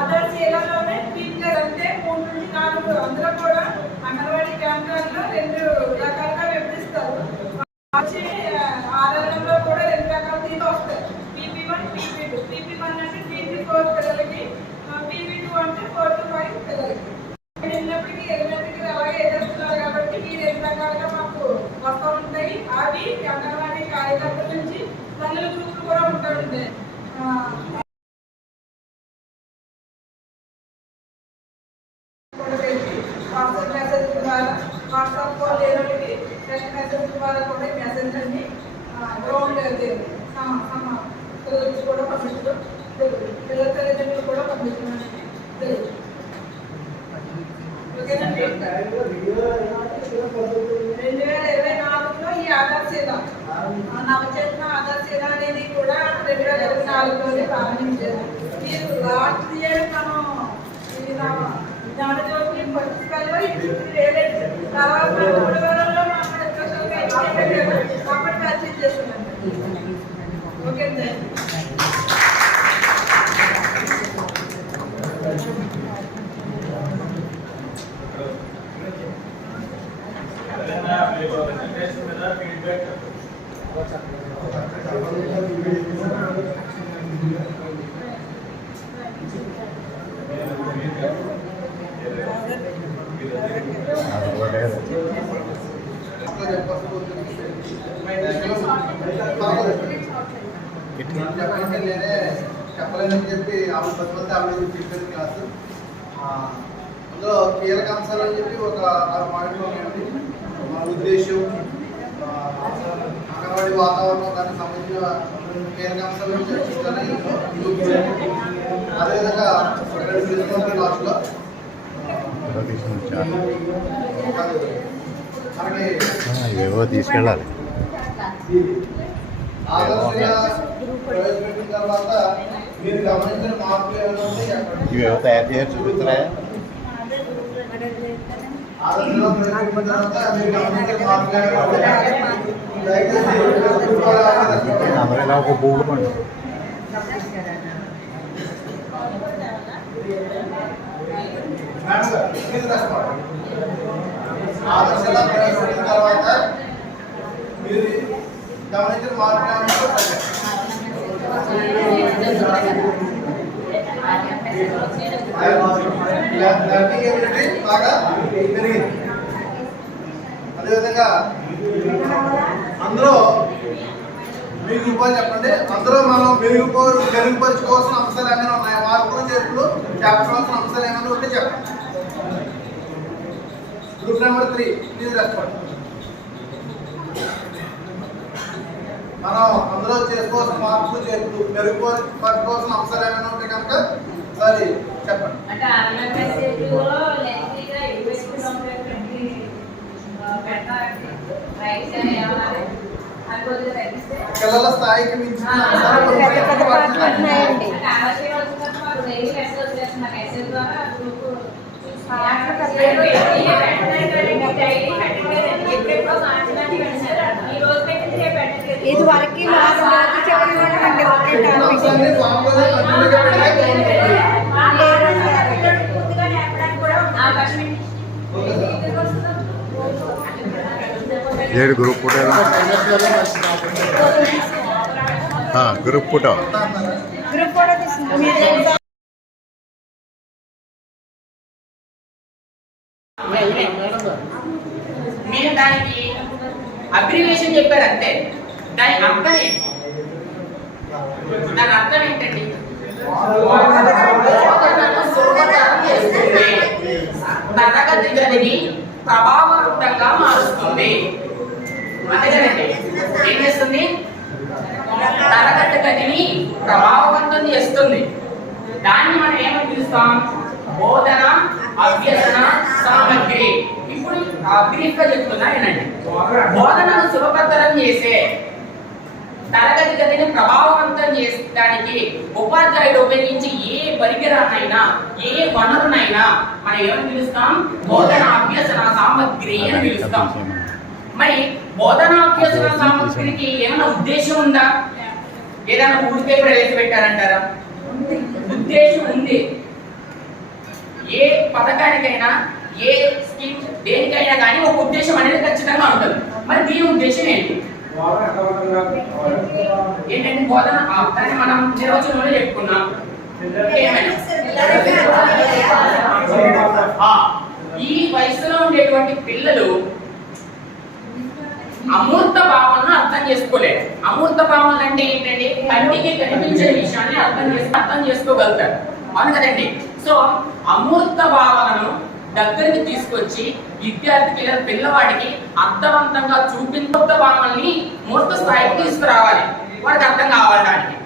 ఆదర్శలోనే టీచర్ అంటే 3 నుంచి 4 అందరూ కూడా అంగన్వాడీ కేంద్రాల్లో 2 రకాలుగా విభజిస్తారు. వచ్చి ఆధారంలో కూడా 2 రకాల తీరు వస్తాయి. PP1, PP2. PP1 అంటే 3 to 4 పిల్లలకి, PP2 అంటే 4 to 5 పిల్లలకి. వెళ్ళినప్పటికీ ఎలిమెంటరీకి అలాగే ఎదురుస్తున్నారు కాబట్టి ఈ 2 రకాలుగా మాకు వస్తూ ఉంటాయి. అవి అంగన్వాడీ కార్యకర్తల నుంచి తల్లుల గ్రూపులు కూడా ఉంటాయి. వాట్సాప్ మెసేజ్ ద్వారా, వాట్సాప్ కాల్ లేనోళ్ళకి టెక్స్ట్ మెసేజ్ ద్వారా కూడా మెసేజ్ అన్ని గ్రౌండ్ పిల్లలకి కూడా పంపించడం జరుగుతుంది. పిల్లల తల్లిదండ్రులు కూడా పంపించడం జరుగుతుంది. ఓకేనండి. 2024లో ఈ ఆధార్శీల నవచేతన ఆధార్శీల అనేది కూడా 2024లోనే ప్రారంభించారు. ఈ లాస్ట్ ఇయర్ మనం జ్ఞానజ్యోతి పట్టుకల్లో ఇది వేరేది. తర్వాత 3 వారాల్లో మనం అప్పటి పర్చేజ్ చేస్తున్నాం. Okay sir. చెప్పలేదని చెప్పి ఆవిడ 10 మంది ఆవిడ చెప్పారు క్లాసు. అందులో కీలక అంశాలు అని చెప్పి ఒక 6 పాయింట్లు ఉన్నాయండి. మన ఉద్దేశం, అంగన్వాడీ వాతావరణం, దానికి సంబంధించిన కీలక అంశాలను చర్చించాలని. అదేవిధంగా లాస్ట్లో మనకి తీసుకెళ్ళాలి. ఆదర్శంగా ప్రవేశపెట్టిన తర్వాత మీరు గమనించిన మార్పులు ఏమైనా ఉంటాయి? ఇవేవో తయారు చేసి చూపిస్తారా? ఆదర్శంగా ప్రవేశపెట్టిన తర్వాత మీరు గమనించిన మార్పులు ఏమైనా ఉంటాయి? దయచేసి ఒక పువ్వు పండు ఆదర్శంగా ప్రవేశపెట్టిన తర్వాత మీరు గమనించిన మార్పులు ఏమైనా ఉంటాయి? లెర్నింగ్ ఎబిలిటీ బాగా పెరిగింది. అదేవిధంగా అందులో మీకు ఉపాధి చెప్పండి. అందులో మనం మెరుగుపరుచుకోవాల్సిన అంశాలు ఏమైనా ఉన్నాయి? మార్పులు చేర్పులు చెప్పవలసిన అంశాలు ఏమైనా ఉంటే చెప్పండి. Group number 3 please respond. మనం అందులో చేసుకోవాల్సిన మార్పులు చేర్పులు మెరుగుపరుచుకోవాల్సిన అంశాలు ఏమైనా ఉంటే కనుక అది చెప్పండి. అంటే ఆన్లైన్ మెసేజ్లో లెంగ్తీగా యూఎస్పీ కంప్లీట్ పెట్టాలంటే రైట్స్ అని ఏమన్నా అది కొద్దిగా తగ్గిస్తే పిల్లల స్థాయికి మించిన అంశాలు అంటే ఆలోచన వచ్చినప్పుడు మాకు డైలీ మెసేజ్ వచ్చేస్తున్న మెసేజ్ ద్వారా గ్రూప్ ఇది వరకు ఏడు గ్రూప్ ఫోటో గ్రూప్ ఫోటో తీసుకుంటాం. మీరు దానికి అబ్రివేషన్ చెప్పారు అంతే. దాని అర్థం ఏంటి? దాని అర్థం ఏంటండి? తరగతి ప్రభావవంతంగా మారుస్తుంది. అంతే కదండి. ఏం చేస్తుంది? తరగతి గదిని ప్రభావవంతం చేస్తుంది. దాన్ని మనం ఏమని పిలుస్తాం? బోధన అభ్యసన సామగ్రి. ఇప్పుడు బ్రీఫ్ గా చెప్తున్నా ఏనండి. బోధనను సులభతరం చేసే, తరగతి గదిని ప్రభావవంతం చేయడానికి ఉపాధ్యాయుడు ఉపయోగించి ఏ పరికరాన్నైనా ఏ వనరునైనా మనం ఏమని పిలుస్తాం? బోధన అభ్యసన సామగ్రి అని పిలుస్తాం. మరి బోధనాభ్యసన సామగ్రికి ఏమైనా ఉద్దేశం ఉందా? ఏదైనా ఊరికే ప్రవేశపెట్టారంటారా? ఉద్దేశం ఉంది. ఏ పథకానికైనా ఏ స్కీమ్ దేనికైనా కానీ ఒక ఉద్దేశం అనేది ఖచ్చితంగా ఉంటుంది. మరి దీని ఉద్దేశం ఏంటి? ఏంటంటే బోధన దాన్ని మనం నిర్వచనంలో చెప్పుకున్నాం. ఈ వయసులో ఉండేటువంటి పిల్లలు అమూర్త భావనను అర్థం చేసుకోలేరు. అమూర్త భావనలు అంటే ఏంటంటే కంటికి కనిపించే విషయాన్ని అర్థం చేసుకోగలుగుతారు. అవును కదండి. సో అమూర్త భావనను దగ్గరికి తీసుకొచ్చి విద్యార్థికి లేదా పిల్లవాడికి అర్థవంతంగా చూపించే భావనల్ని మూర్త స్థాయికి తీసుకురావాలి, వాడికి అర్థం కావడానికి.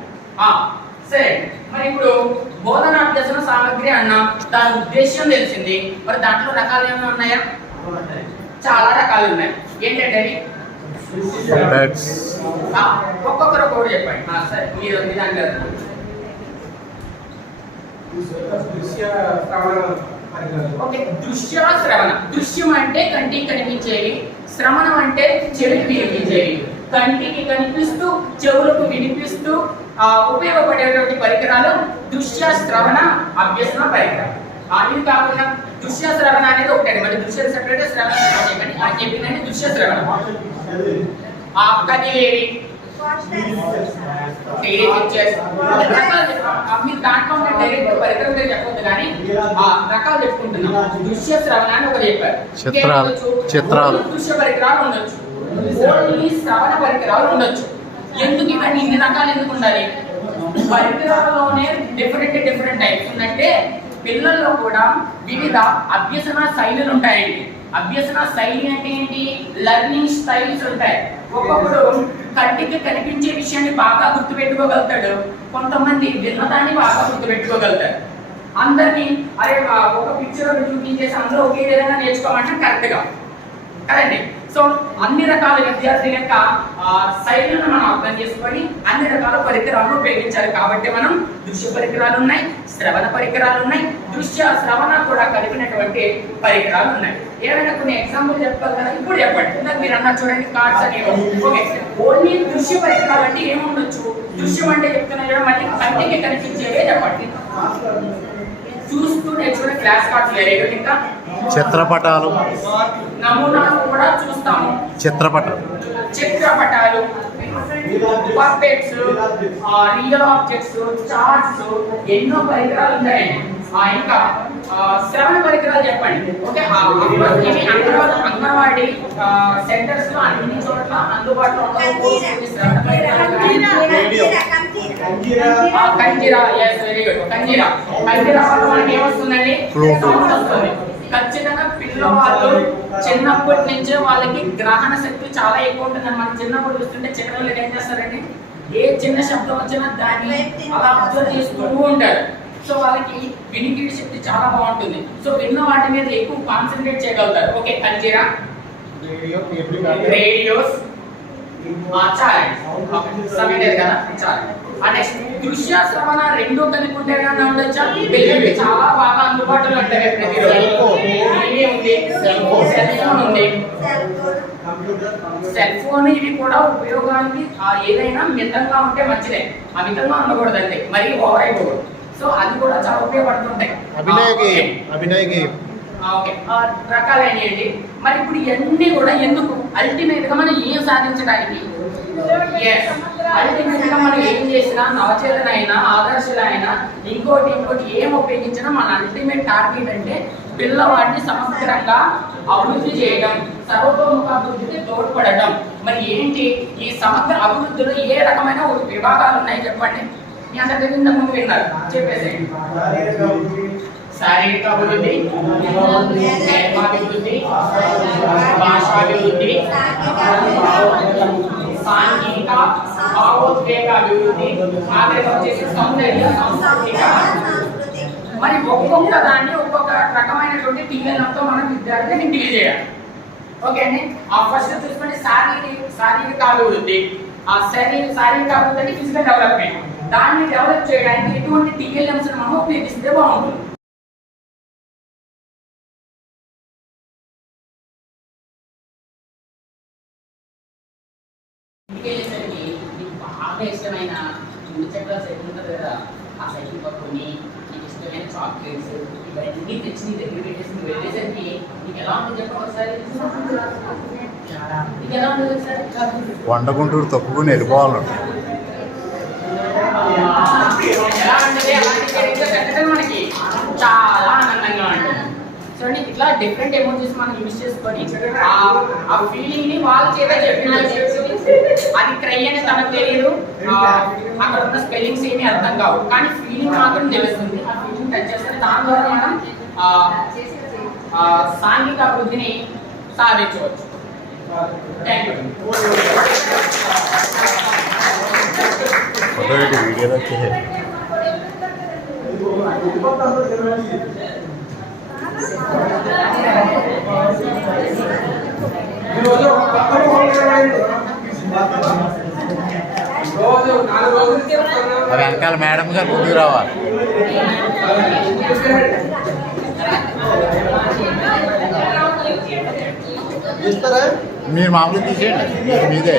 సరే, మరి ఇప్పుడు బోధనాభ్యసన సామగ్రి అన్నాం, దాని ఉద్దేశం తెలిసింది. మరి దాంట్లో రకాలు ఏమైనా ఉన్నాయా? చాలా రకాలు ఉన్నాయి. ఏంటంటే అవి ఒక్కొక్కరు ఒకటి చెప్పండి. సరే, మీరు దాని దృశ్య శ్రవణ. దృశ్యం అంటే కంటికి కనిపించేవి, శ్రవణం అంటే చెవికి వినిపించేవి. కంటికి కనిపిస్తూ చెవులకు వినిపిస్తూ ఉపయోగపడేటువంటి పరికరాలు దృశ్య శ్రవణ అభ్యసన పరికరాలు. ఇది కాకుండా దృశ్య శ్రవణ అనేది ఒకటి. మరి దృశ్య సెపరేట్, శ్రవణ చెప్పిందంటే దృశ్య శ్రవణ. కదిలేవి మీరు దాంట్లో డైరెక్ట్ పరికరం చెప్పొద్దు కానీ రకాలు చెప్పుకుంటున్నాం. దృశ్య శ్రవణ అని ఒకటి చెప్పారు. చిత్రాలు దృశ్య పరికరాలు ఉండొచ్చు, ఓన్లీ శ్రవణ పరికరాలు ఉండొచ్చు. ఎందుకు ఇవన్నీ ఇన్ని రకాలు ఎందుకు ఉండాలి? పరికరాల్లోనే డిఫరెంట్ టైప్స్ ఉందంటే పిల్లల్లో కూడా వివిధ అభ్యసన శైలులు ఉంటాయండి. అభ్యసన శైలి అంటే ఏంటి? లెర్నింగ్ స్టైల్స్ ఉంటాయి. ఒక్కొక్కడు కంటికి కనిపించే విషయాన్ని బాగా గుర్తుపెట్టుకోగలుగుతాడు, కొంతమంది విన్నదాన్ని బాగా గుర్తుపెట్టుకోగలుగుతారు. అందరినీ అరే ఒక పిక్చర్ చూపించేసి అందరూ ఒకే విధంగా నేర్చుకోమంటే కరెక్ట్గా కదండి. సో అన్ని రకాల విద్యార్థుల యొక్క శైలిని మనం అర్థం చేసుకొని అన్ని రకాల పరికరాలను ఉపయోగించాలి. కాబట్టి మనం దృశ్య పరికరాలు ఉన్నాయి, శ్రవణ పరికరాలు ఉన్నాయి, దృశ్య శ్రవణ కూడా కలిపినటువంటి పరికరాలు ఉన్నాయి. ఏమైనా కొన్ని ఎగ్జాంపుల్ చెప్పాలి కదా, ఇప్పుడు చెప్పండి. మీరు అన్నా చూడండి, కార్డ్స్ అనేవి. ఓకే, ఓన్లీ దృశ్య పరికరాలు అంటే ఏముండొచ్చు? దృశ్యం అంటే చెప్తున్నా మళ్ళీ కంటికి కనిపించేవే చెప్పండి. చూస్తూ నేర్చుకునే ఫ్లాష్ కార్డ్స్ వేరే, ఇంకా చిత్రపటాలు, నమూనాలు కూడా చూస్తాము. చిత్రపటాలు, పప్పెట్స్, రియల్ ఆబ్జెక్ట్స్, చార్ట్స్, ఎన్నో పరికరాలు ఉంటాయండి. ఇంకా శ్రవణ పరికరాలు చెప్పండి. ఓకే, ఇవి అంగన్వాడీ సెంటర్స్ లో అన్ని చోట్ల అందుబాటులో కంజీరా. Very good. కంజీరా వల్ల మనకి ఏమొస్తుందండి? సౌండ్ వస్తుంది. ఖచ్చితంగా పిల్లవాళ్ళు చిన్నప్పటి నుంచే వాళ్ళకి గ్రహణ శక్తి చాలా ఎక్కువ ఉంటుందని మనం చిన్నప్పుడు చూస్తుంటే చిన్నపిల్లలు ఏం చేస్తారండి? ఏ చిన్న శబ్దం వచ్చినా దాన్ని అలా అబ్జర్వ్ చేస్తూ ఉంటారు. సో వాళ్ళకి వినికిడి శక్తి చాలా బాగుంటుంది. సో విన్న వాటి మీద ఎక్కువ కాన్సన్ట్రేట్ చేయగలుగుతారు. ఓకే, కంజీరా, రేడియోస్, సమయం లేదు కదా, చాలా. నెక్స్ట్ దృశ్య శ్రవణ రెండు కలిపి ఉంటే ఉండొచ్చా? పిల్లలకి చాలా బాగా అందుబాటులో ఉంటాయి. సెల్ ఫోన్ ఇవి కూడా ఉపయోగానికి ఏదైనా మితంగా ఉంటే మంచిదే, అమితంగా ఉండకూడదండి, మరీ ఓవర్ అయిపోకూడదు. సో అది కూడా చాలా ఉపయోగపడుతుంటాయి. ఓకే, రకాలైనవి. మరి ఇప్పుడు ఇవన్నీ కూడా ఎందుకు? అల్టిమేట్ గా మనం ఏం సాధించడానికి? అల్టిమేట్ గా మనం ఏం చేసినా, నవచేతనైనా ఆదర్శులైనా ఇంకోటి ఏం ఉపయోగించినా మన అల్టిమేట్ టార్గెట్ అంటే పిల్లవాడిని సమగ్రంగా అభివృద్ధి చేయడం, సర్వతోముఖ అభివృద్ధికి తోడ్పడడం. మరి ఏంటి ఈ సమగ్ర అభివృద్ధిలో ఏ రకమైన విభాగాలు ఉన్నాయి చెప్పండి. మీ అందరి ముందు విన్నారు, చెప్పేసేయండి. శారీరక అభివృద్ధి, నేర్పాభివృద్ధి, భాషాభివృద్ధి, సాంఘిక భావోద్వేగ అభివృద్ధి, ఆఖరిగా వచ్చేసి సౌందర్య సాంస్కృతిక. మరి ఒక్కొక్క దాన్ని ఒక్కొక్క రకమైనటువంటి టీఎల్తో మనం విద్యార్థులను ఇంటికి చేయాలి. ఓకే అండి. ఆ ఫస్ట్ చూసుకుంటే శారీరక అభివృద్ధి. ఆ శారీరక అభివృద్ధి అంటే ఫిజికల్ డెవలప్మెంట్. దాన్ని డెవలప్ చేయడానికి ఎటువంటి టీఎల్ఎంస్ మనం ఉపయోగిస్తే బాగుంటుంది. ఇంటికి వెళ్ళేసరికి నీకు బాగా ఇష్టమైన 2 చక్రాల సైకిల్ ఉంటుంది కదా, ఆ సైకిల్ పట్టుకొని నీకు ఇష్టమైన చాక్లెట్స్ ఇవన్నీ తెచ్చి నీ దగ్గర పెట్టేసి నువ్వు వెళ్ళేసరికి నీకు ఎలా ఉంటుంది చెప్పండి ఒకసారి. నీకు ఎలా ఉంటుంది ఒకసారి? వండగుంటూరు తప్పుకుని వెళ్ళిపోవాలి. ఎలా ఉంటుంది అలాంటి చరిత్ర పెట్టడం మనకి చాలా ఆనందంగా ఉంటుంది. చూడండి, ఇట్లా డిఫరెంట్ ఎమోజీస్ మనం యూజ్ చేసుకొని ఆ ఫీలింగ్ ని వాళ్ళ చేత చెప్పినట్టు. అది క్రై అని తనకు తెలియదు, అక్కడ ఉన్న స్పెల్లింగ్స్ ఏమీ అర్థం కావు, కానీ ఫీలింగ్ మాత్రం తెలుస్తుంది. ఆ ఫీలింగ్ టచ్ చేస్తే దాని ద్వారా మనం సాంఘిక అభివృద్ధిని సాధించవచ్చు. Thank you. వీడియోలో వచ్చేసి ఈరోజు ఒక కొత్త రోజు 4 రోజులు చెప్తున్నాం. వెనకాల మేడం గారు ముందుకు రావాలి. మీరు మామూలు తీసేయండి, మీదే.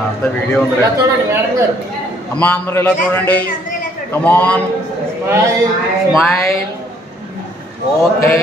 అంతా వీడియో ఉంది. అమ్మ అందరూ ఇలా చూడండి. కమాన్, స్మైల్. ఓకే.